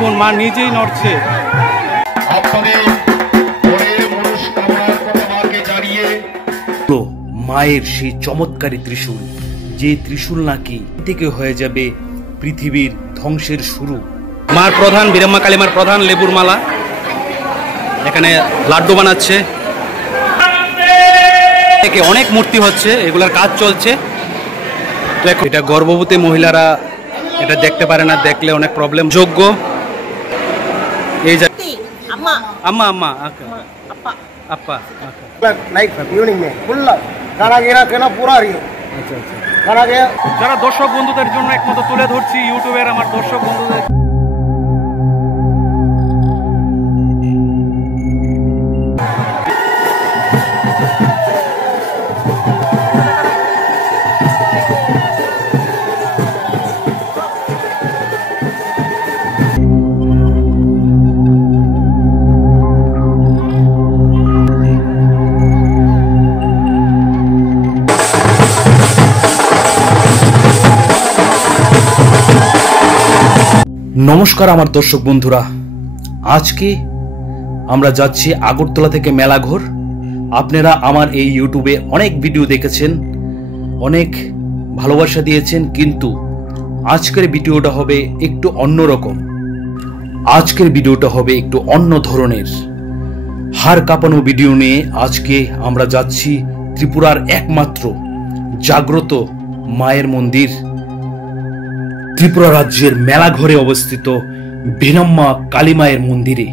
দেখুন মা নিজেই নড়ছে। মায়ের সেই চমৎকারী ত্রিশূল, যে ত্রিশূল নাকি থেকে হয়ে যাবে পৃথিবীর ধ্বংসের শুরু। মার প্রধান বীরাম্মা কালীমার প্রধান লেবুর মালা, এখানে লাড্ডু বানাচ্ছে, অনেক মূর্তি হচ্ছে, এগুলার কাজ চলছে। এটা গর্ভবতী মহিলারা এটা দেখতে পারে না, দেখলে অনেক প্রবলেম। যোগ্য এই আম্মা আম্মা আম্মা আপা আপা लाइक इवनिंग में फुल गाना गिरा के ना पूरा रही। আচ্ছা আচ্ছা, गाना गया যারা দর্শক বন্ধুদের জন্য একমাত্র তুলে ধরছি, ইউটিউবের আমার দর্শক বন্ধুদের। নমস্কার আমার দর্শক বন্ধুরা, আজকে আমরা যাচ্ছি আগরতলা থেকে মেলাঘর। আপনারা আমার এই ইউটিউবে অনেক ভিডিও দেখেছেন, অনেক ভালোবাসা দিয়েছেন, কিন্তু আজকের ভিডিওটা হবে একটু অন্যরকম। আজকের ভিডিওটা হবে একটু অন্য ধরনের, হাড় কাঁপানো ভিডিও নিয়ে। আজকে আমরা যাচ্ছি ত্রিপুরার একমাত্র জাগ্রত মায়ের মন্দির, ত্রিপুরা রাজ্যের মেলাঘরে অবস্থিত বীরাম্মা কালী মায়ের মন্দিরে।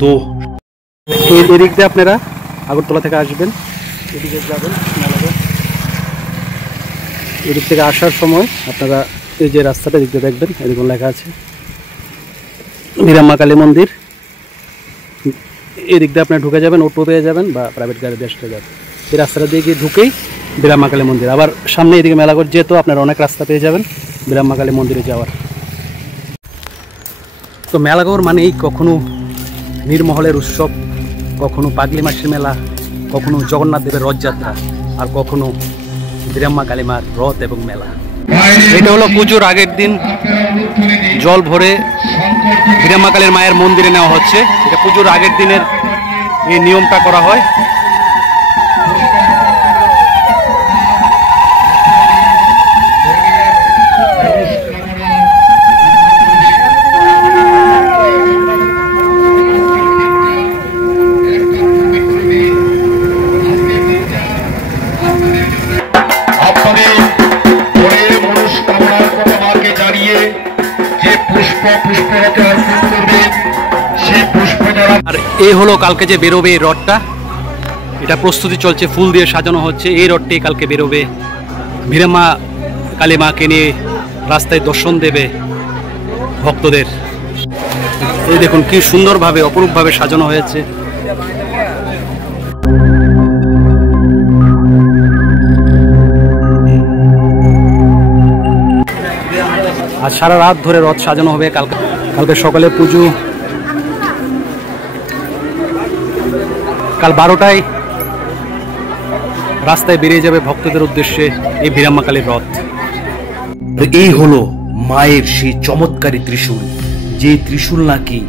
তো এদিক দিয়ে আপনারা আগরতলা থেকে আসবেন, এদিকে যাবেন মেলাঘর। এদিক থেকে আসার সময় আপনারা এই যে রাস্তাটা দিক দিয়ে দেখবেন, এরকম লেখা আছে বীরাম্মা কালী মন্দির। এদিক দিয়ে আপনারা ঢুকে যাবেন, অটো পেয়ে যাবেন বা প্রাইভেট গাড়ি দিয়ে আসতে যাবেন। এই রাস্তাটা দিয়ে গিয়ে ঢুকেই বীরাম্মা কালী মন্দির। আবার সামনে এদিকে মেলাঘর, যেহেতু আপনারা অনেক রাস্তা পেয়ে যাবেন বীরাম্মা কালী মন্দিরে যাওয়ার। তো মেলাঘর মানেই কখনো নীরমহলের উৎসব, কখনো পাগলি মাসির মেলা, কখনো জগন্নাথ দেবের রথযাত্রা, আর কখনো বীরাম্মা কালীমার রথ এবং মেলা। এটা হলো পুজোর আগের দিন জল ভরে বীরাম্মা কালীর মায়ের মন্দিরে নেওয়া হচ্ছে। এটা পুজোর আগের দিনের এই নিয়মটা করা হয়। আর এই হলো কালকে যে বেরোবে এই রথটা, এটা প্রস্তুতি চলছে, ফুল দিয়ে সাজানো হচ্ছে। এই রথটি কালকে বেরোবে, বীরাম্মা কালী মাকে নিয়ে রাস্তায় দর্শন দেবে ভক্তদের। এই দেখুন কি সুন্দরভাবে অপরূপভাবে সাজানো হয়েছে। আর সারা রাত ধরে রথ সাজানো হবে। কালকে সকালে পুজো, কাল 12টায় রাস্তায় বেরিয়ে যাবে ভক্তদের উদ্দেশ্যে এই বীরাম্মা কালীর রথ। এই হলো মায়ের সেই চমৎকারী ত্রিশূল, যে ত্রিশূল নাকি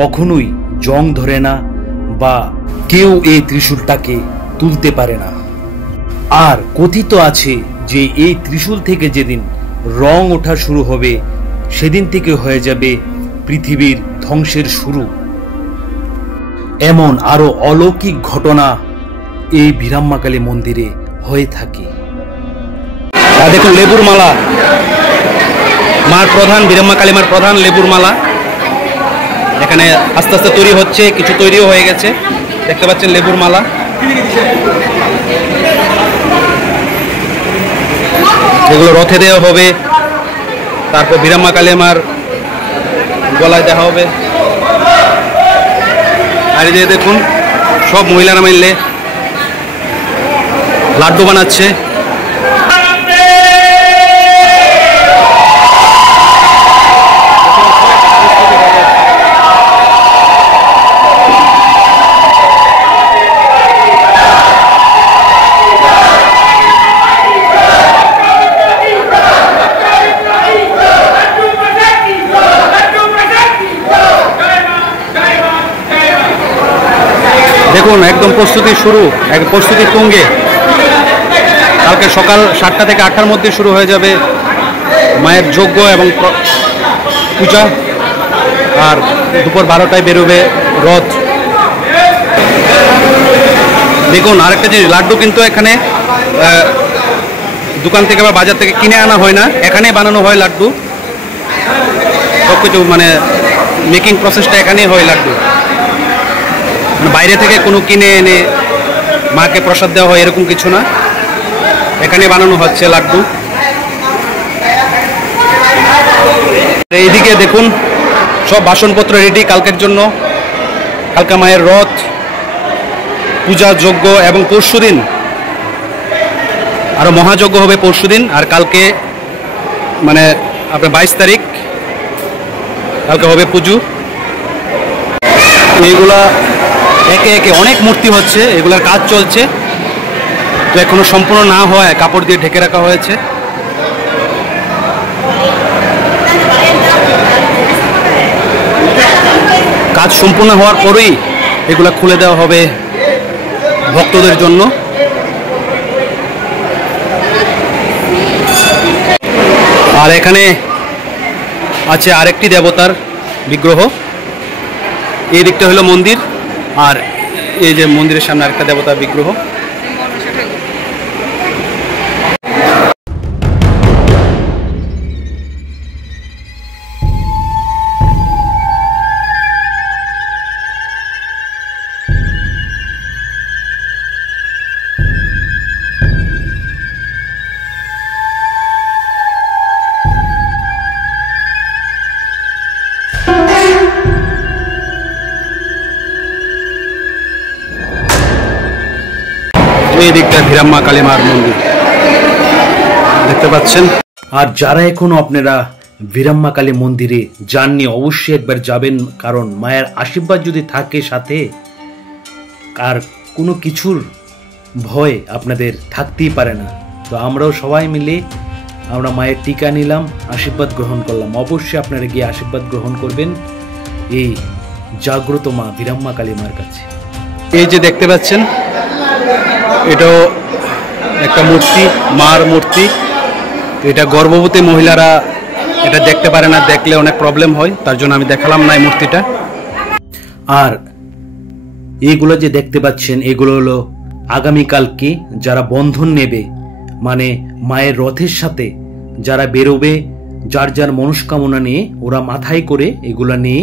কখনোই জং ধরে না বা কেউ এই ত্রিশূলটাকে তুলতে পারে না। আর কথিত আছে যে এই ত্রিশূল থেকে যেদিন রং ওঠা শুরু হবে, সেদিন থেকে হয়ে যাবে পৃথিবীর ধ্বংসের শুরু। এমন আরো অলৌকিক ঘটনা এই বীরাম্মা কালী মন্দিরে হয়ে থাকে। দেখুন লেবুর মালা, মার প্রধান বীরাম্মা কালীমার প্রধান লেবুর মালা এখানে আস্তে আস্তে তৈরি হচ্ছে, কিছু তৈরিও হয়ে গেছে, দেখতে পাচ্ছেন লেবুর মালা। এগুলো রথে দেওয়া হবে, তারপর বীরাম্মা কালীমার গলায় দেওয়া হবে। আর এই যে দেখুন সব মহিলারা মিললে লাড্ডু বানাচ্ছে। একদম প্রস্তুতি শুরু, প্রস্তুতি তুঙ্গে। কালকে সকাল 7টা থেকে 8টার মধ্যে শুরু হয়ে যাবে মায়ের যজ্ঞ এবং পূজা, আর দুপুর 12টায় বেরোবে রথ। দেখুন আরেকটা জিনিস, লাড্ডু কিন্তু এখানে দোকান থেকে বা বাজার থেকে কিনে আনা হয় না, এখানে বানানো হয় লাড্ডু। সব কিছু মানে মেকিং প্রসেসটা এখানেই হয় লাড্ডু, মানে বাইরে থেকে কোনো কিনে এনে মাকে প্রসাদ দেওয়া হয় এরকম কিছু না, এখানে বানানো হচ্ছে লাড্ডু। এইদিকে দেখুন সব বাসনপত্র রেডি কালকের জন্য। কালকে মায়ের রথ, পূজা, যজ্ঞ এবং পরশুদিন আরো মহাযজ্ঞ হবে পরশুদিন। আর কালকে মানে আপনার 22 তারিখ কালকে হবে পুজো। এইগুলা একে একে অনেক মূর্তি হচ্ছে, এগুলার কাজ চলছে, তো এখনো সম্পূর্ণ না হয় কাপড় দিয়ে ঢেকে রাখা হয়েছে। কাজ সম্পূর্ণ হওয়ার পরেই এগুলা খুলে দেওয়া হবে ভক্তদের জন্য। আর এখানে আছে আরেকটি দেবতার বিগ্রহ, এই দিকটা হলো মন্দির, আর এই যে মন্দিরের সামনে আরেকটা দেবতার বিগ্রহ। এই দিকটা ভিরাম্মা কালীমার মন্দির দেখতে পাচ্ছেন। আর যারা এখনো আপনারা ভিরাম্মা কালী মন্দিরে যাননি অবশ্যই একবার যাবেন, কারণ মায়ের আশীর্বাদ যদি থাকে সাথে, আর কোনো কিছুর ভয় আপনাদের থাকতেই পারে না। তো আমরাও সবাই মিলে আমরা মায়ের টিকা নিলাম, আশীর্বাদ গ্রহণ করলাম। অবশ্যই আপনারা গিয়ে আশীর্বাদ গ্রহণ করবেন এই জাগ্রত মা ভিরাম্মা কালী মার কাছে। এই যে দেখতে পাচ্ছেন এটাও একটা মূর্তি, মার মূর্তি। এটা গর্ভবতী মহিলারা এটা দেখতে পারে না, দেখলে অনেক প্রবলেম হয়, তার জন্য আমি দেখালাম না এই মূর্তিটা। আর এইগুলো যে দেখতে পাচ্ছেন এগুলো হলো আগামীকালকে যারা বন্ধন নেবে, মানে মায়ের রথের সাথে যারা বেরোবে, যার যার মনস্কামনা নিয়ে ওরা মাথায় করে এগুলা নিয়ে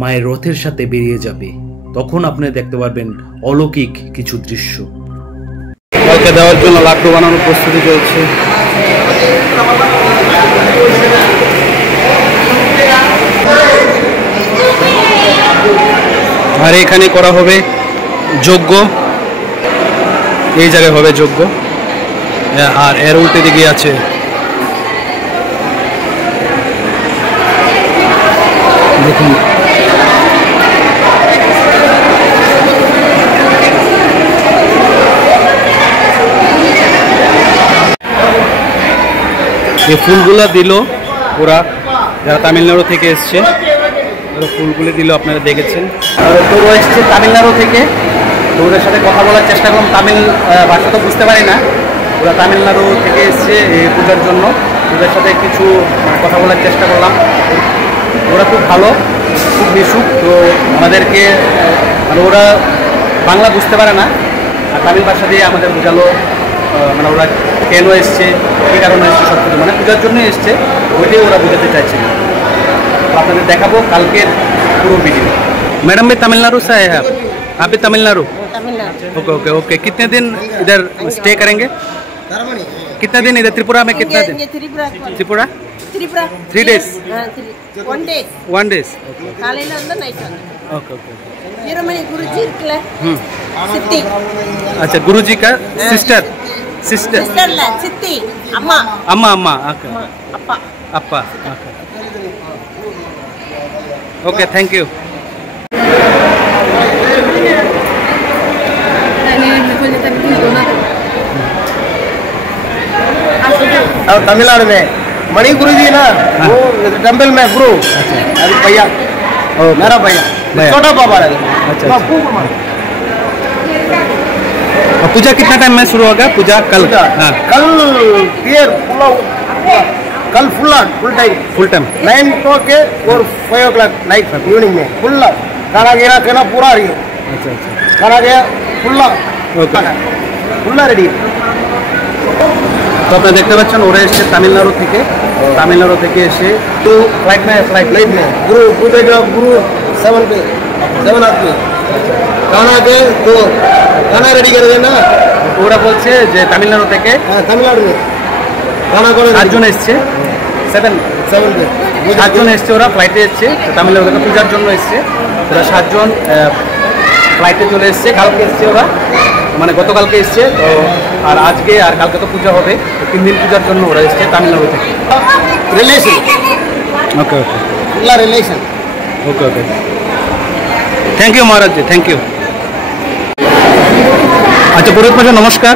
মায়ের রথের সাথে বেরিয়ে যাবে। তখন আপনি দেখতে পারবেন অলৌকিক কিছু দৃশ্য। কালকে দেওয়ার জন্য লাড্ডু বানানোর প্রস্তুতি চলছে। আর এখানে করা হবে যজ্ঞ, এই জায়গায় হবে যজ্ঞ। আর এর উল্টে দিকে আছে দেখুন এই ফুলগুলো দিল ওরা, যারা তামিলনাড়ু থেকে এসছে ওরা ফুলগুলো দিল, আপনারা দেখেছেন। তো ও এসছে তামিলনাড়ু থেকে, তো ওদের সাথে কথা বলার চেষ্টা করলাম। তামিল ভাষা তো বুঝতে পারি না, ওরা তামিলনাড়ু থেকে এসছে এই পূজার জন্য, ওদের সাথে কিছু কথা বলার চেষ্টা করলাম। ওরা খুব ভালো, খুব মিশুক। তো আমাদেরকে মানে ওরা বাংলা বুঝতে পারে না, আর তামিল ভাষা দিয়ে আমাদের বোঝালো মানে ওরা কেন এসছে, কী কারণে এসছে, সব কিছু মানে পূজার জন্যই এসছে, ওইটাই ওরা বোঝাতে চাইছিল। तो आपको देखाबो कल के पूरा वीडियो। मैडम मैं तमिलनाडु से आए हैं, आप भी तमिलनाडु? Okay okay okay. कितने दिन इधर स्टे करेंगे? कितना दिन इधर त्रिपुरा में? कितना दिन? Tripura 3 days? 1 day. Okay okay. अच्छा गुरुजी का सिस्टर सिस्टी अम्मा अम्मा अम्मा अप्पा ओके थैंक यू। और तमिलनाडु में मणि गुरु जी ना, वो टेम्पल में गुरु अभी भैया मेरा भैया छोटा बाबा है। अच्छा पूजा कितना टाइम में शुरू होगा? पूजा कल? हाँ, कल क्लियर कल फुल टाइम 9 to के और 5 o'clock नाइट इवनिंग में फुल खाना गिरा खाना पूरा रही अच्छा अच्छा खाना गया फुल्ला फुल्ला रेडी। তো আপনারা দেখতে পাচ্ছেন ওরা এসছে তামিলনাড়ু থেকে এসে तो फ्लाइट में गुरु पूजा जो गुरु 7 आदमी खाना के तो खाना रेडी कर देना। ওরা বলছে যে তামিলনাড়ু থেকে हाँ तमिलनाडु में खाना को 7 জন এসছে, 7 पे 7 জন এসছে, ওরা ফ্লাইটে এসছে তামিলনাড়ু থেকে পূজার জন্য এসছে। ওরা 7 জন ফ্লাইটে চলে এসছে, কালকে এসছে ওরা, মানে গতকালকে এসছে তো, আর আজকে আর কালকে তো পূজা হবে, 3 দিন পূজার জন্য ওরা এসছে তামিলনাড়ু থেকে। रिलेशन ওকে ওকে फुल्ला relation okay okay thank you Maharaj ji, thank you. আচ্ছা পুরোহিত মশাই নমস্কার।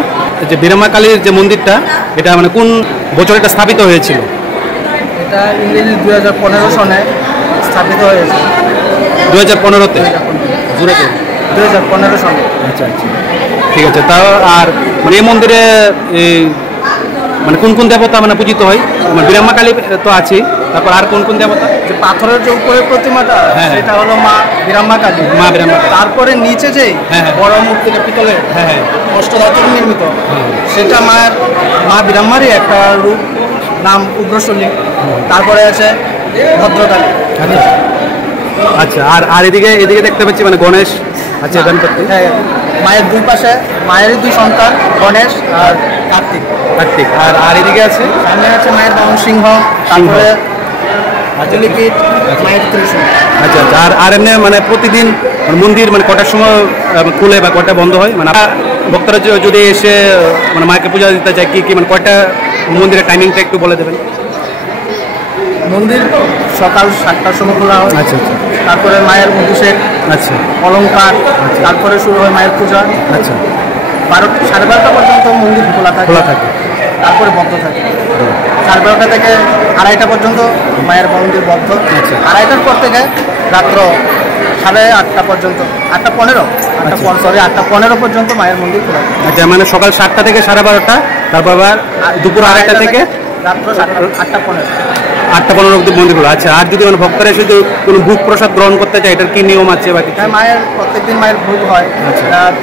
যে বীরাম্মা কালীর যে মন্দিরটা, এটা মানে কোন বছর এটা স্থাপিত হয়েছিল? এটা ইংরেজি 2015 সনে স্থাপিত হয়েছে। 2015-তে জুড়ে 2015 সনে। আচ্ছা আচ্ছা ঠিক আছে। তাও আর মানে এই মন্দিরে মানে কোন কোন দেবতা মানে পূজিত হয়? মানে বীরাম্মা কালী তো আছে, তারপর আর কোন কোন দেবতা? যে পাথরের যে উপরে প্রতিমাটা হ্যাঁ। সেটা হলো মা বীরাম্মা কালী। মা বীরাম্মা কালী। তারপরে নিচে যে হ্যাঁ। বড় মূর্তিটা পিতলের হ্যাঁ হ্যাঁ অষ্টধাতুর নির্মিত, সেটা মা বীরাম্মারই একটা রূপ, নাম উগ্রশলী। তারপরে আছে ভদ্রকালী। আচ্ছা আচ্ছা আর এদিকে দেখতে পাচ্ছি মানে গণেশ আছে, গণপতি। হ্যাঁ, মায়ের দুই পাশে মায়েরই দুই সন্তান গণেশ আর কার্তিক। আর এদিকে আছে সামনে আছে মায়ের বাহন সিংহ, তারপরে লিখিত মায়ের ত্রিশূল। আচ্ছা আচ্ছা আর এমনি মানে প্রতিদিন মন্দির মানে কটার সময় খুলে বা কটা বন্ধ হয়? মানে ভক্তরা যদি এসে মানে মাকে পূজা দিতে চায় কি মানে কয়টা মন্দিরের টাইমিংটা একটু বলে দেবেন? মন্দির সকাল 7টার সময় খোলা হয়। আচ্ছা আচ্ছা তারপরে মায়ের অভিষেক, আচ্ছা অলঙ্কার, তারপরে শুরু হয় মায়ের পূজা। আচ্ছা 12:30 পর্যন্ত মন্দির খোলা থাকে, তারপরে বন্ধ থাকে। 12:30 থেকে 2:30 পর্যন্ত মায়ের মন্দির বন্ধ। 2:30টার পর থেকে রাত্র 8:30 পর্যন্ত, 8:15 পর্যন্ত মায়ের মন্দির খোলা থাকে। আচ্ছা মানে সকাল 7টা থেকে 12:30, তারপর আবার দুপুর 2:30 থেকে রাত্র 8:15। 8:15 অবধি মন্দির খোলা। আচ্ছা আর যদি মানে ভক্তরা এসে যদি কোনো ভোগ প্রসাদ গ্রহণ করতে চায়, এটার কি নিয়ম আছে বা কিছু? হ্যাঁ, মায়ের প্রত্যেকদিন মায়ের ভোগ হয়।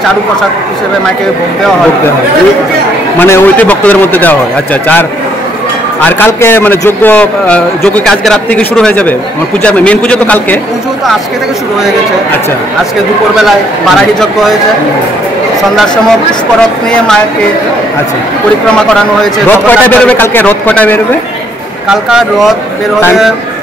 চারু প্রসাদ হিসেবে মাকে ভোগ দেওয়া হয়। মানে ওইটাই ভক্তদের মধ্যে দেওয়া হয়। আচ্ছা আচ্ছা আর কালকে মানে যজ্ঞ কি আজকে রাত থেকে শুরু হয়ে যাবে? পূজা মেন পুজো তো কালকে? পুজো তো আজকে থেকে শুরু হয়ে গেছে। আচ্ছা আজকে দুপুরবেলায় বারাহি যজ্ঞ হয়েছে, সন্ধ্যার সময় পুষ্পরথ নিয়ে মাকে আচ্ছা পরিক্রমা করানো হয়েছে। রথ কয়টা বেরোবে কালকে? রথ কয়টা বেরোবে? কালকার রথ বের হবে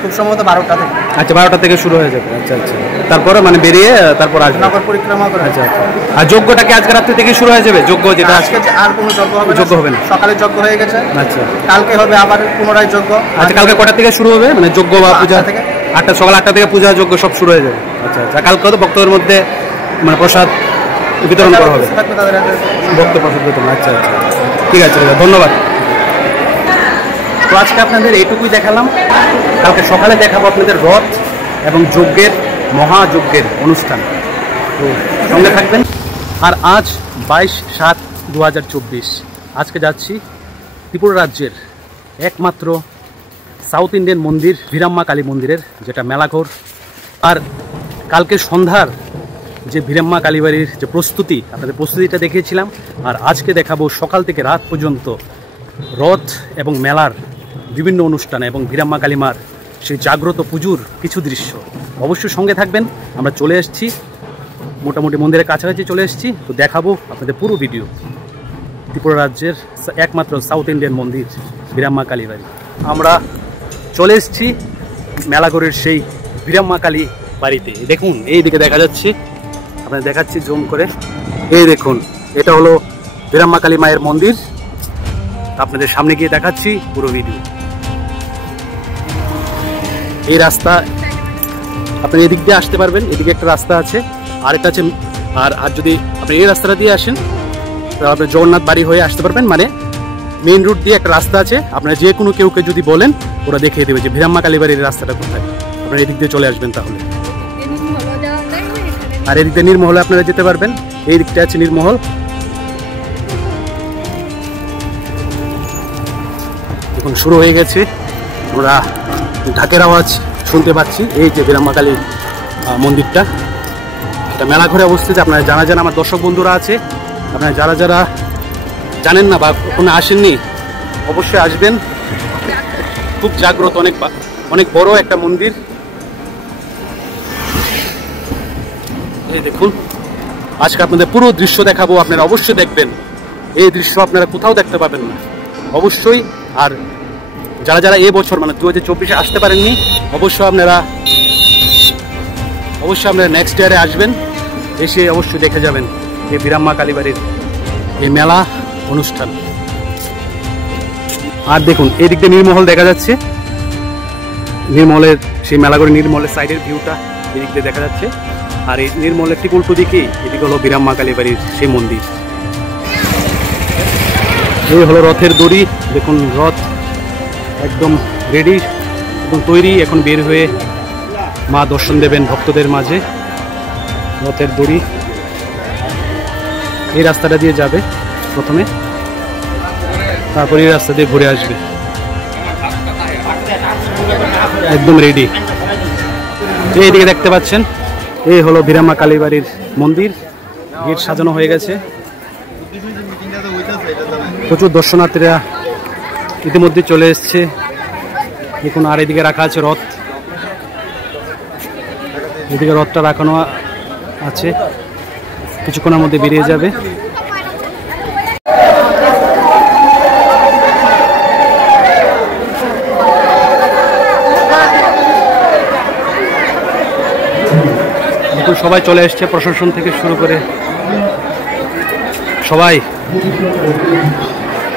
খুব সম্ভবত 12টা থেকে। আচ্ছা 12টা থেকে শুরু হয়ে যাবে। আচ্ছা আচ্ছা তারপরে মানে বেরিয়ে তারপর আসবে নগর পরিক্রমা করে। আচ্ছা আচ্ছা আর যজ্ঞটা কি আজকে রাত্রি থেকে শুরু হয়ে যাবে? যজ্ঞ যেটা আজকে আর কোনো যজ্ঞ হবে না। সকালে যজ্ঞ হয়ে গেছে। আচ্ছা কালকে হবে আবার পুনরায় যজ্ঞ। আচ্ছা কালকে কটা থেকে শুরু হবে মানে যজ্ঞ বা পূজা? 8টা থেকে। সকাল 8টা থেকে পূজা যজ্ঞ সব শুরু হয়ে যাবে। আচ্ছা আচ্ছা কালকে তো ভক্তদের মধ্যে মানে প্রসাদ বিতরণ করা হবে, ভক্ত প্রসাদ বিতরণ। আচ্ছা আচ্ছা ঠিক আছে ধন্যবাদ। তো আজকে আপনাদের এইটুকুই দেখালাম, কালকে সকালে দেখাবো আপনাদের রথ এবং যজ্ঞের মহাযজ্ঞের অনুষ্ঠান। তো সঙ্গে থাকবেন। আর আজ 22/7/2024 আজকে যাচ্ছি ত্রিপুরা রাজ্যের একমাত্র সাউথ ইন্ডিয়ান মন্দির বীরাম্মা কালী মন্দিরের, যেটা মেলাঘর। আর কালকে সন্ধ্যার যে বীরাম্মা কালীবাড়ির যে প্রস্তুতি, আপনাদের প্রস্তুতিটা দেখিয়েছিলাম। আর আজকে দেখাবো সকাল থেকে রাত পর্যন্ত রথ এবং মেলার বিভিন্ন অনুষ্ঠান এবং বীরাম্মা কালীমার সেই জাগ্রত পুজোর কিছু দৃশ্য। অবশ্যই সঙ্গে থাকবেন। আমরা চলে এসেছি, মোটামুটি মন্দিরের কাছাকাছি চলে এসেছি। তো দেখাবো আপনাদের পুরো ভিডিও ত্রিপুরা রাজ্যের একমাত্র সাউথ ইন্ডিয়ান মন্দির বীরাম্মা কালীবাড়ি। আমরা চলে এসেছি মেলাঘরের সেই বীরাম্মা কালী বাড়িতে। দেখুন এই দিকে দেখা যাচ্ছে, আপনাদের দেখাচ্ছি জুম করে। এই দেখুন এটা হলো বীরাম্মা কালী মায়ের মন্দির। আপনাদের সামনে গিয়ে দেখাচ্ছি পুরো ভিডিও। এই রাস্তা আপনি এদিক দিয়ে আসতে পারবেন, এদিকে একটা রাস্তা আছে, আর এটা আছে। আর যদি আপনি এই রাস্তাটা দিয়ে আসেন তাহলে আপনি জগন্নাথ বাড়ি হয়ে আসতে পারবেন। মানে মেইন রুট দিয়ে একটা রাস্তা আছে, আপনারা যে কোনো কেউকে যদি বলেন ওরা দেখিয়ে দেবে যে বীরাম্মা কালী বাড়ির রাস্তাটা কোথায়। আপনারা এদিক দিয়ে চলে আসবেন তাহলে। আর এদিক দিয়ে নির্মহলে আপনারা যেতে পারবেন। এই দিকটা আছে নির্মহল, এখন শুরু হয়ে গেছে, আমরা ঢাকের আওয়াজ শুনতে পাচ্ছি। এই যে বীরাম্মা কালী মন্দিরটা, এটা মেলা ঘরে অবস্থিত। আপনারা যারা যারা আমার দর্শক বন্ধুরা আছে, আপনারা যারা যারা জানেন না বা কোনো আসেননি, অবশ্যই আসবেন। খুব জাগ্রত, অনেক বড় একটা মন্দির। এই দেখুন, আজকে আপনাদের পুরো দৃশ্য দেখাবো, আপনারা অবশ্যই দেখবেন। এই দৃশ্য আপনারা কোথাও দেখতে পাবেন না অবশ্যই। আর যারা যারা এই বছর মানে 2024-এ আসতে পারেননি, অবশ্যই আপনারা নেক্সট ইয়ারে আসবেন, এসে অবশ্যই দেখে যাবেন এই বীরাম্মা কালীবাড়ির এই মেলা অনুষ্ঠান। আর দেখুন, এই দিক দিয়ে নীরমহল দেখা যাচ্ছে। নীরমহলের সেই মেলাঘরের নীরমহলের সাইডের ভিউটা এদিক দিয়ে দেখা যাচ্ছে। আর এই নীরমহলের ঠিক উল্টো দিকে এদিকে হলো বীরাম্মা কালীবাড়ির সেই মন্দির। এই হলো রথের দড়ি। দেখুন, রথ একদম রেডি, একদম তৈরি। এখন বের হয়ে মা দর্শন দেবেন ভক্তদের মাঝে। রথের দড়ি এই রাস্তাটা দিয়ে যাবে প্রথমে, তারপরে এই রাস্তা দিয়ে ঘুরে আসবে। একদম রেডি। এইদিকে দেখতে পাচ্ছেন, এই হলো বীরাম্মা কালীবাড়ির মন্দির। গেট সাজানো হয়ে গেছে, প্রচুর দর্শনার্থীরা ইতিমধ্যে চলে এসছে। দেখুন, আর এদিকে রাখা আছে রথ, এদিকে রথটা রাখানো আছে, কিছুক্ষণের মধ্যে বেরিয়ে যাবে। দেখুন, সবাই চলে এসছে, প্রশাসন থেকে শুরু করে সবাই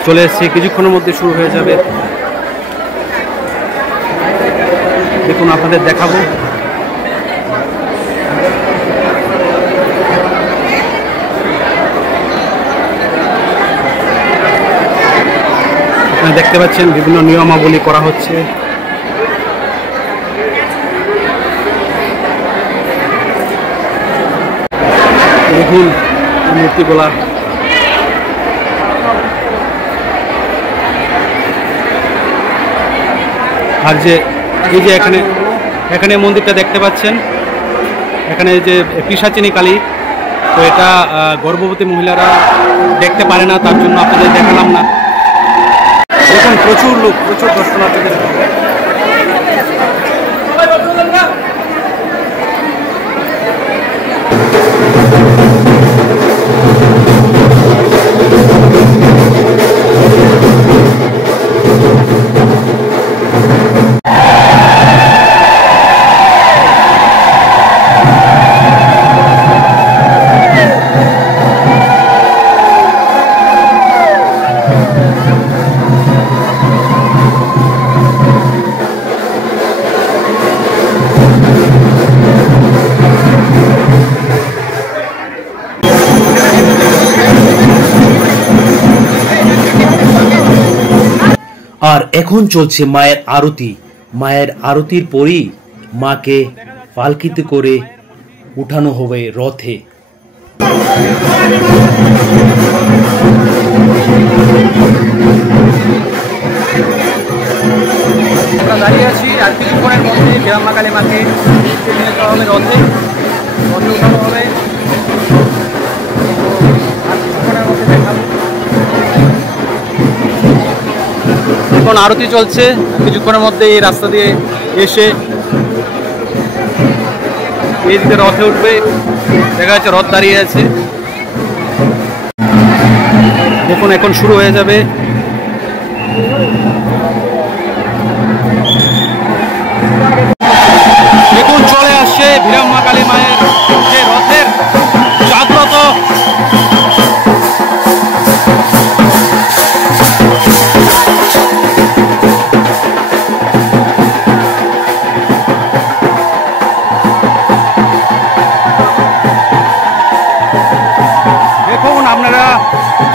চলে এসছে। কিছুক্ষণের মধ্যে শুরু হয়ে যাবে। দেখুন, আপনাদের দেখাবো। আপনারা দেখতে পাচ্ছেন বিভিন্ন নিয়মাবলী করা হচ্ছে। দেখুন মূর্তিগুলা, আর যে এই যে এখানে মন্দিরটা দেখতে পাচ্ছেন, এখানে যে পিশাচিনী কালী, তো এটা গর্ভবতী মহিলারা দেখতে পারে না, তার জন্য আপনাদের দেখালাম না। দেখুন, প্রচুর লোক, প্রচুর দর্শনার্থীদের। আর এখন চলছে মায়ের আরতি। মায়ের আরতির পরই মাকে পালকিতে করে উঠানো হবে রথে। আমরা দাঁড়িয়ে আছি, আর কিছুক্ষণের মধ্যে বীরাম্মা কালী মাকে নিয়ে যাওয়া হবে রথে, উঠানো হবে। এখন আরতি চলছে, কিছুক্ষণের মধ্যে এই রাস্তা দিয়ে এসে এই দিকে রথে উঠবে। দেখা যাচ্ছে রথ দাঁড়িয়ে আছে। দেখুন, এখন শুরু হয়ে যাবে। দেখুন, চলে আসছে বীরাম্মা কালী মায়ের যে রথের জাগ্রত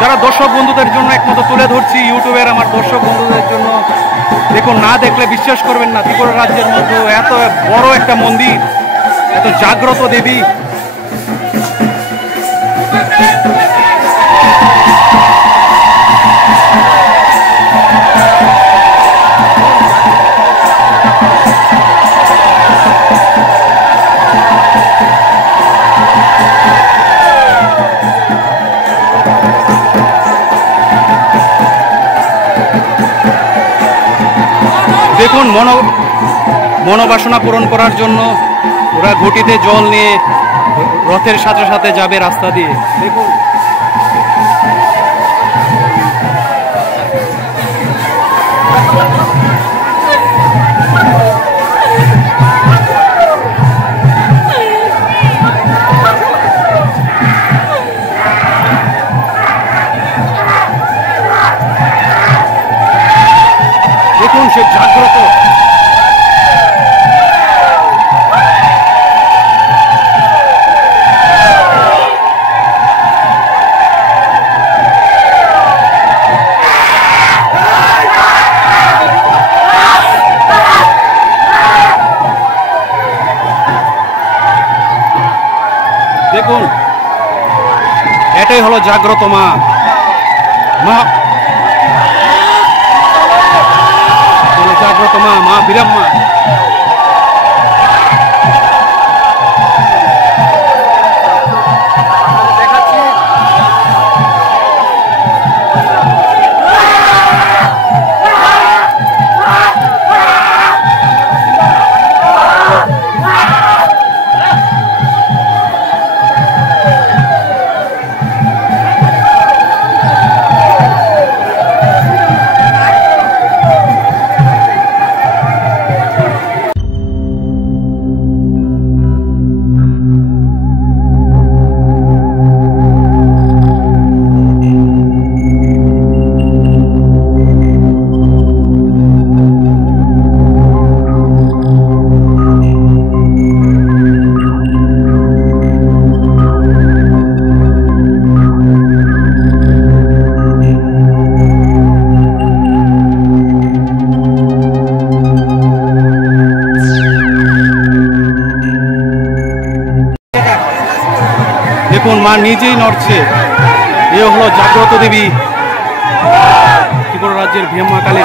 যারা দর্শক বন্ধুদের জন্য একমাত্র তুলে ধরছি, ইউটিউবের আমার দর্শক বন্ধুদের জন্য। দেখুন, না দেখলে বিশ্বাস করবেন না, ত্রিপুরা রাজ্যের মধ্যে এত বড় একটা মন্দির, এত জাগ্রত দেবী। দেখুন মনোবাসনা পূরণ করার জন্য ওরা ঘটিতে জল নিয়ে রথের সাথে সাথে যাবে রাস্তা দিয়ে। দেখুন সে জাগ্রত। দেখুন এটাই হলো জাগ্রত মা। জাগ্রত মা, মা বীরাম্মা। দেখুন মা নিজেই নড়ছে। এ হলো জাগ্রত দেবী ত্রিপুরা রাজ্যের ভীমা কালী।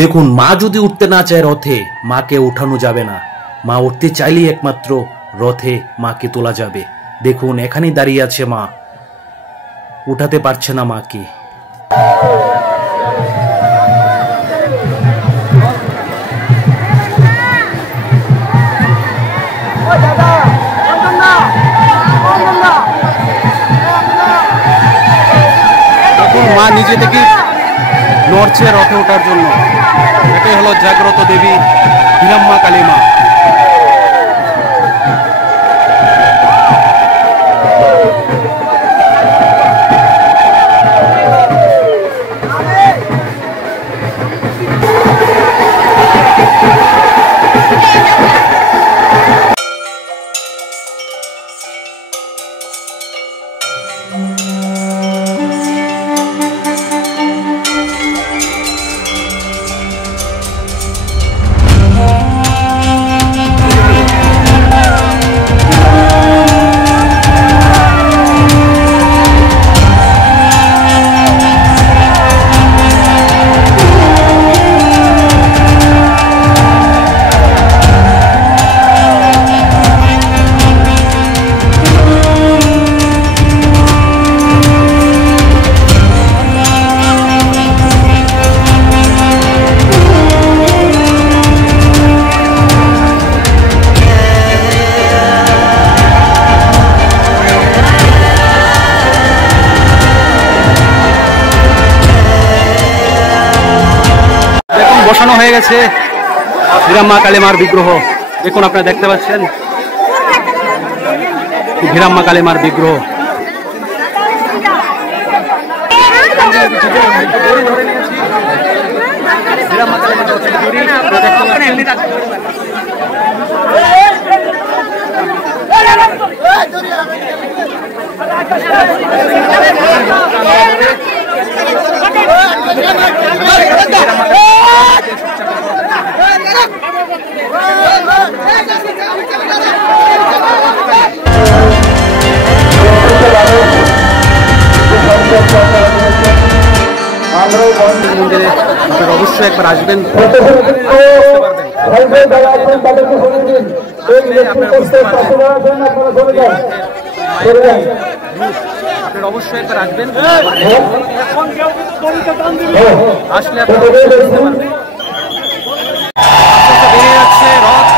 দেখুন মা যদি উঠতে না চায় রথে, মাকে উঠানো যাবে না। মা উঠতে চাইলেই একমাত্র রথে মাকে তোলা যাবে। দেখুন এখানেই দাঁড়িয়ে আছে মা, উঠাতে পারছে না মাকে। দেখুন মা নিজে থেকে নড়ছে রথে ওঠার জন্য। এটাই হলো জাগ্রত দেবী বীরাম্মা কালী মা। বসানো হয়ে গেছে বীরাম্মা কালী মার বিগ্রহ। দেখুন আপনারা দেখতে পাচ্ছেন বীরাম্মা কালী মার বিগ্রহ। মন্দিরে আপনারা অবশ্যই একবার আসবেন। আপনারা বুঝতে পারবেন আপনারা অবশ্যই একবার আসবেন, আসলে আপনারা অবশ্যই বুঝতে পারবেন। বেরিয়ে যাচ্ছে রথ।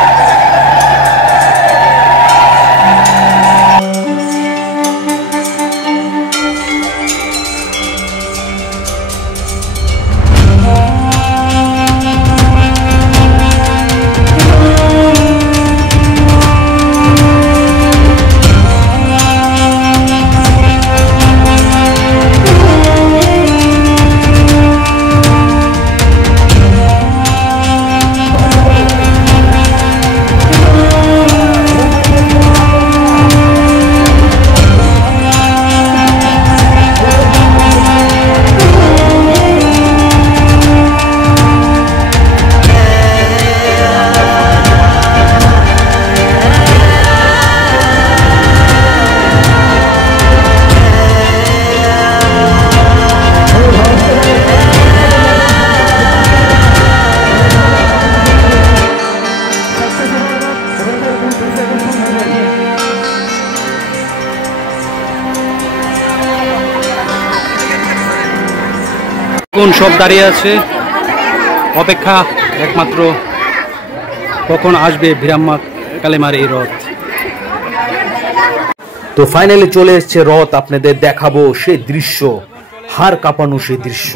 কোন সব দাঁড়িয়ে আছে, অপেক্ষা একমাত্র কখন আসবে ভিরাম্মা কালেমার এই রথ। তো ফাইনালি চলে এসেছে রথ, আপনাদের দেখাবো সেই দৃশ্য, হাড় কাঁপানো সেই দৃশ্য।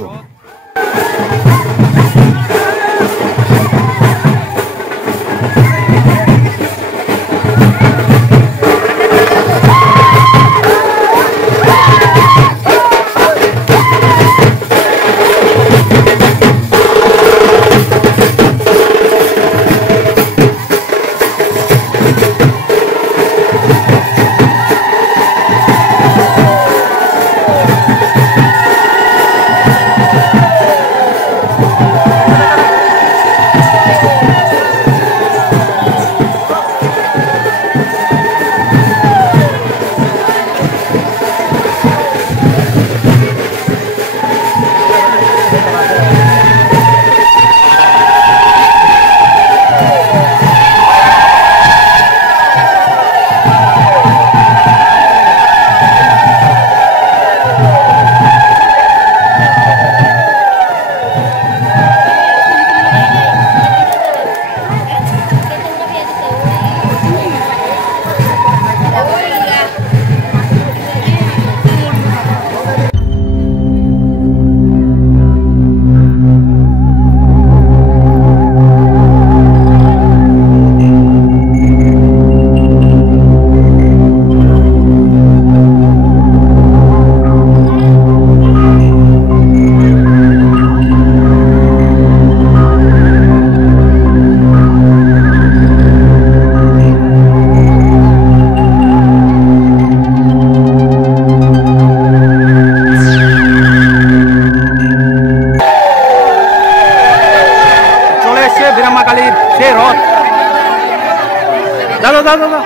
দাদা দাদা দাদা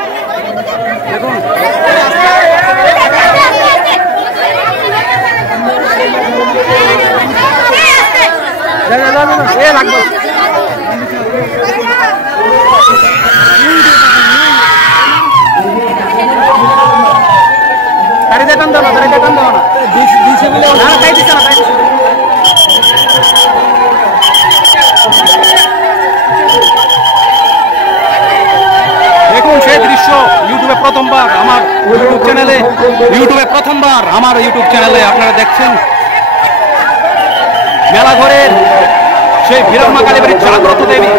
দেখুন লাগবে গাড়ি দেখান দাও না, গাড়ি দেখান দাও না, দিছে মিলে না তাই দিছে না, তাই দিছে। দেখুন সেই দৃশ্য ইউটিউবে প্রথমবার আমার ইউটিউব চ্যানেলে আপনারা দেখছেন। মেলা ঘরের সেই ভিরাম্মা কালীবাড়ির জাগ্রত দেবী।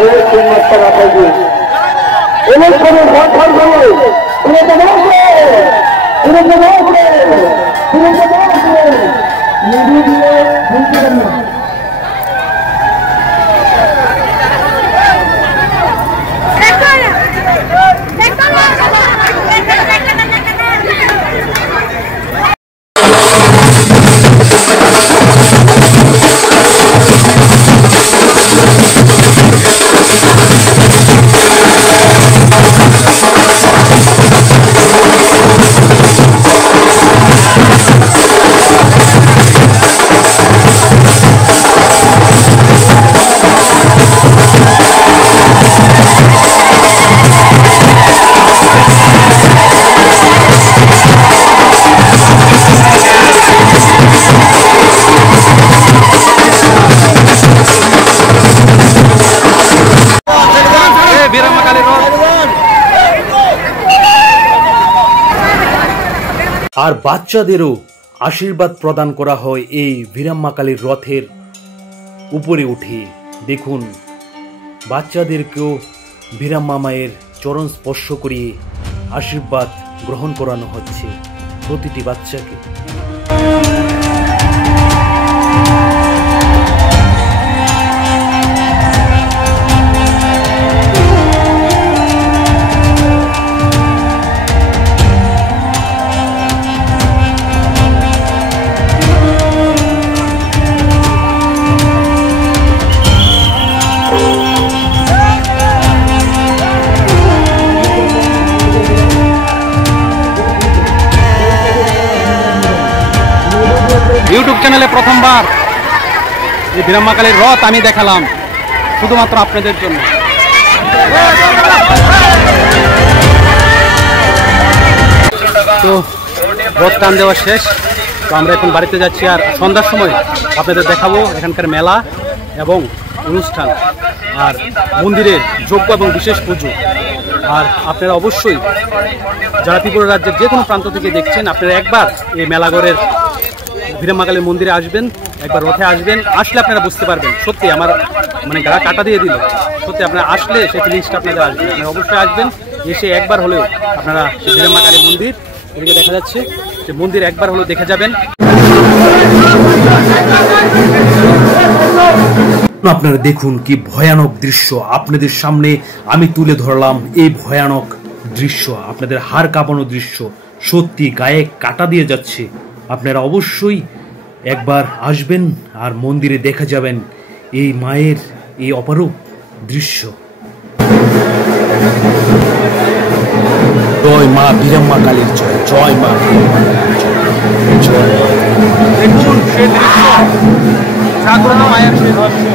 আর বাচ্চাদেরও আশীর্বাদ প্রদান করা হয় এই বীরাম্মা কালীর রথের উপরে উঠে। দেখুন, বাচ্চাদেরকেও বীরাম্মা মায়ের চরণ স্পর্শ করিয়ে আশীর্বাদ গ্রহণ করানো হচ্ছে প্রতিটি বাচ্চাকে। ইউটিউব চ্যানেলে প্রথমবার এই বীরাম্মা কালীর রথ আমি দেখালাম শুধুমাত্র আপনাদের জন্য। তো রথ টান দেওয়া শেষ, তো আমরা এখন বাড়িতে যাচ্ছি। আর সন্ধ্যার সময় আপনাদের দেখাবো এখানকার মেলা এবং অনুষ্ঠান আর মন্দিরের যজ্ঞ এবং বিশেষ পুজো। আর আপনারা অবশ্যই যারা ত্রিপুরা রাজ্যের যে কোনো প্রান্ত থেকে দেখছেন, আপনারা একবার এই মেলাঘরের বীরাম্মা কালীর মন্দিরে আসবেন, একবার রথে আসবেন। আসলে আপনারা বুঝতে পারবেন, সত্যি আমার মানে গা কাটা দিয়ে দিল। সত্যি আপনারা আসলে সেই ফিলিংসটা আপনাদের আসবে। আপনারা অবশ্যই আসবেন, এসে একবার হলেও আপনারা বীরাম্মা কালী মন্দির এদিকে দেখা যাচ্ছে, যে মন্দির একবার হলেও দেখে যাবেন। আপনারা দেখুন কি ভয়ানক দৃশ্য আপনাদের সামনে আমি তুলে ধরলাম। এই ভয়ানক দৃশ্য, আপনাদের হাড় কাঁপানো দৃশ্য, সত্যি গায়ে কাটা দিয়ে যাচ্ছে। আপনারা অবশ্যই একবার আসবেন আর মন্দিরে দেখা যাবেন এই মায়ের এই অপরূপ দৃশ্য। জয় মা বীরাম্মা কালীর জয়, জয় মা বীরাম্মা কালীর জয়। দেখুন সেই দৃশ্য, জাগ্রত মায়ের সেই রহস্য।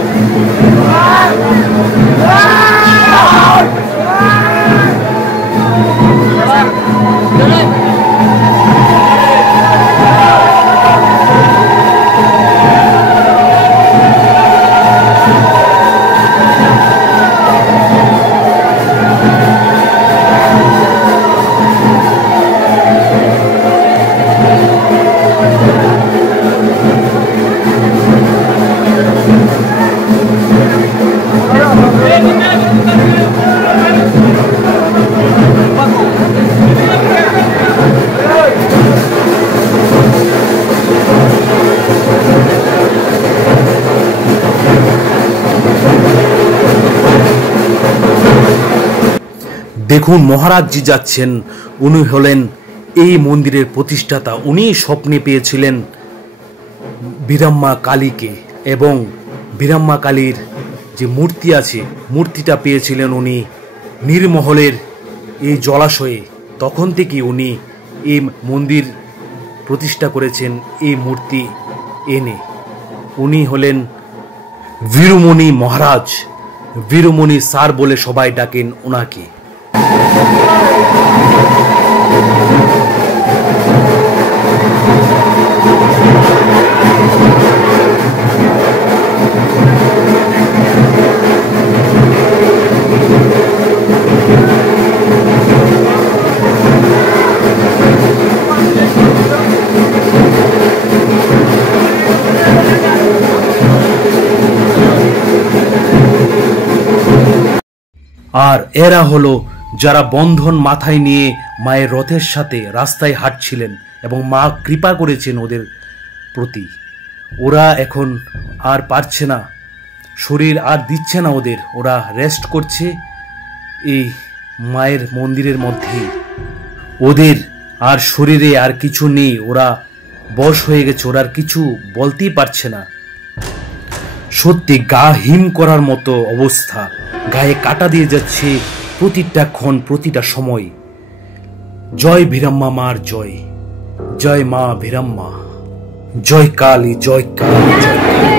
দেখুন মহারাজজি যাচ্ছেন, উনি হলেন এই মন্দিরের প্রতিষ্ঠাতা। উনি স্বপ্নে পেয়েছিলেন বীরাম্মা কালীকে, এবং বীরাম্মা কালীর যে মূর্তি আছে, মূর্তিটা পেয়েছিলেন উনি নীরমহলের এই জলাশয়ে। তখন থেকে উনি এই মন্দির প্রতিষ্ঠা করেছেন এই মূর্তি এনে। উনি হলেন বীরমণি মহারাজ, বীরমণি স্যার বলে সবাই ডাকেন ওনাকে। আর এরা হলো যারা বন্ধন মাথায় নিয়ে মায়ের রথের সাথে রাস্তায় হাঁটছিলেন এবং মা কৃপা করেছেন ওদের প্রতি। ওরা এখন আর পারছে না, শরীর আর দিচ্ছে না ওদের, ওরা রেস্ট করছে এই মায়ের মন্দিরের মধ্যেই। ওদের আর শরীরে আর কিছু নেই, ওরা বশ হয়ে গেছে, ওরা আর কিছু বলতেই পারছে না। সত্যি গা হিম করার মতো অবস্থা, গায়ে কাটা দিয়ে যাচ্ছে প্রতিটা ক্ষণ, প্রতিটা সময়। জয় বীরাম্মা মার জয়, জয় মা বীরাম্মা, জয় কালী, জয় কালী, জয় কালী।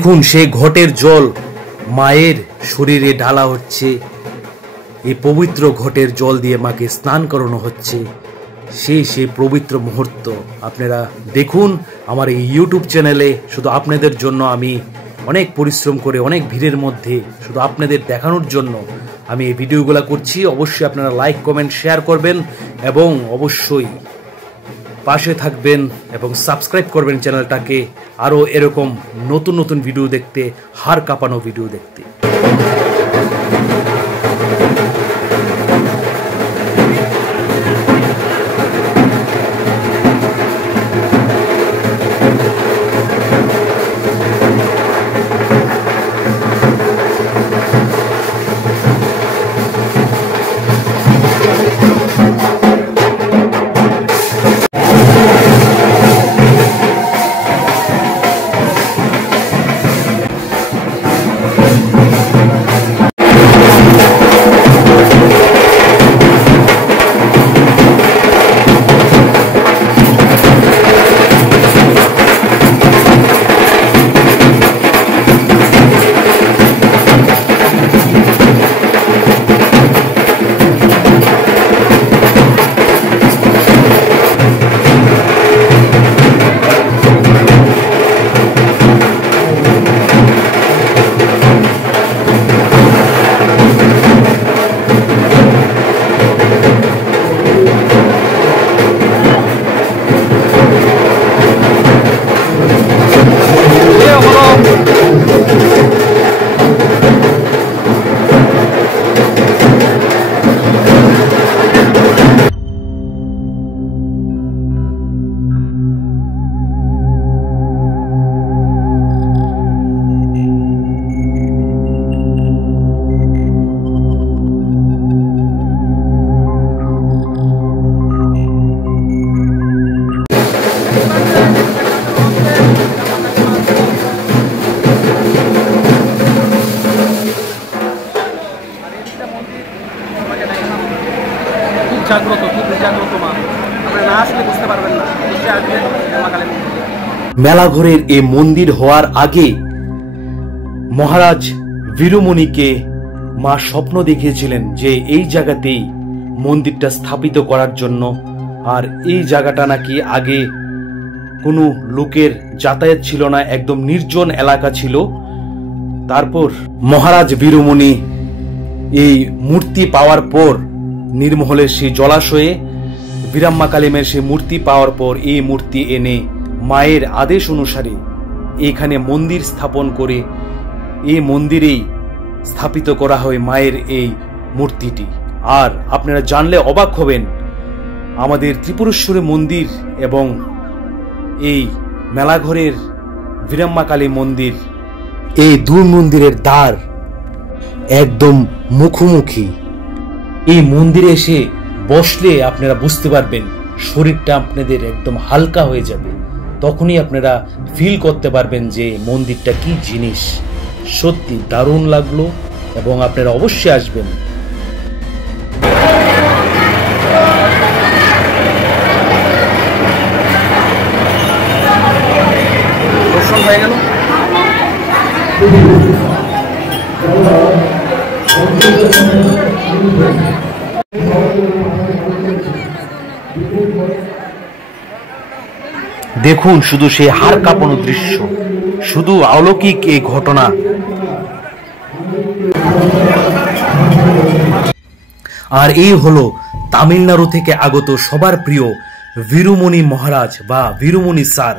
দেখুন সেই ঘটের জল মায়ের শরীরে ঢালা হচ্ছে। এই পবিত্র ঘটের জল দিয়ে মাকে স্নান করানো হচ্ছে। সেই পবিত্র মুহূর্ত আপনারা দেখুন আমার এই ইউটিউব চ্যানেলে। শুধু আপনাদের জন্য আমি অনেক পরিশ্রম করে অনেক ভিড়ের মধ্যে শুধু আপনাদের দেখানোর জন্য আমি এই ভিডিওগুলো করছি। অবশ্যই আপনারা লাইক, কমেন্ট, শেয়ার করবেন এবং অবশ্যই পাশে থাকবেন এবং সাবস্ক্রাইব করবেন চ্যানেলটাকে, আরও এরকম নতুন নতুন ভিডিও দেখতে, হাড় কাঁপানো ভিডিও দেখতে। মেলাঘরের এই মন্দির হওয়ার আগে মহারাজ বীরমণিকে মা স্বপ্ন দেখিয়েছিলেন যে এই জায়গাতেই মন্দিরটা স্থাপিত করার জন্য। আর এই জায়গাটা নাকি আগে কোনো লোকের যাতায়াত ছিল না, একদম নির্জন এলাকা ছিল। তারপর মহারাজ বীরমণি এই মূর্তি পাওয়ার পর, নির্মহলের সেই জলাশয়ে বীরাম্মা কালিমের সেই মূর্তি পাওয়ার পর এই মূর্তি এনে মায়ের আদেশ অনুসারে এখানে মন্দির স্থাপন করে এই মন্দিরেই স্থাপিত করা হয় মায়ের এই মূর্তিটি। আর আপনারা জানলে অবাক হবেন, আমাদের ত্রিপুরেশ্বরী মন্দির এবং এই মেলাঘরের বীরাম্মা কালী মন্দির, এই দুই মন্দিরের দ্বার একদম মুখোমুখি। এই মন্দিরে এসে বসলে আপনারা বুঝতে পারবেন, শরীরটা আপনাদের একদম হালকা হয়ে যাবে। তখনই আপনারা ফিল করতে পারবেন যে মন্দিরটা কি জিনিস। সত্যি দারুণ লাগলো এবং আপনারা অবশ্যই আসবেন। দর্শন হয়ে গেল। দেখুন শুধু সেই হাড় কাঁপানো দৃশ্য, শুধু অলৌকিক এই ঘটনা। আর এই হলো তামিলনাড়ু থেকে আগত সবার প্রিয় বীরমণি মহারাজ বা বীরমণি স্যার।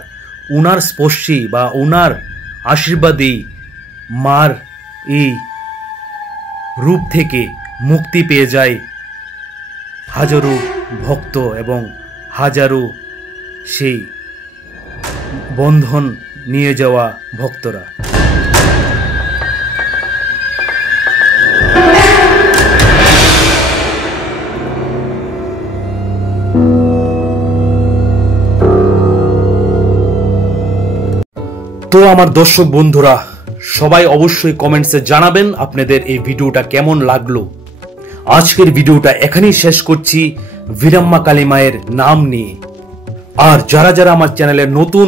উনার স্পর্শে বা উনার আশীর্বাদেই মার এই রূপ থেকে মুক্তি পেয়ে যায় হাজারো ভক্ত এবং হাজারো সেই বন্ধন নিয়ে যাওয়া ভক্তরা। তো আমার দর্শক বন্ধুরা, সবাই অবশ্যই কমেন্টসে জানাবেন আপনাদের এই ভিডিওটা কেমন লাগলো। আজকের ভিডিওটা এখানেই শেষ করছি বীরাম্মা কালী মায়ের নাম নিয়ে। আর যারা যারা আমার চ্যানেলে নতুন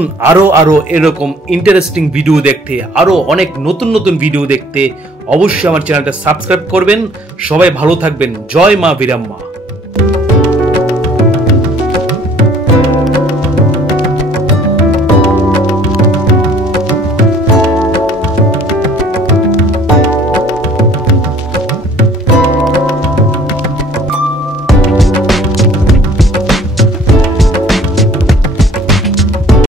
আরো এরকম ইন্টারেস্টিং ভিডিও দেখতে, আরো অনেক নতুন নতুন ভিডিও দেখতে অবশ্যই আমার চ্যানেলটা সাবস্ক্রাইব করবেন। সবাই ভালো থাকবেন। জয় মা বীরাম্মা।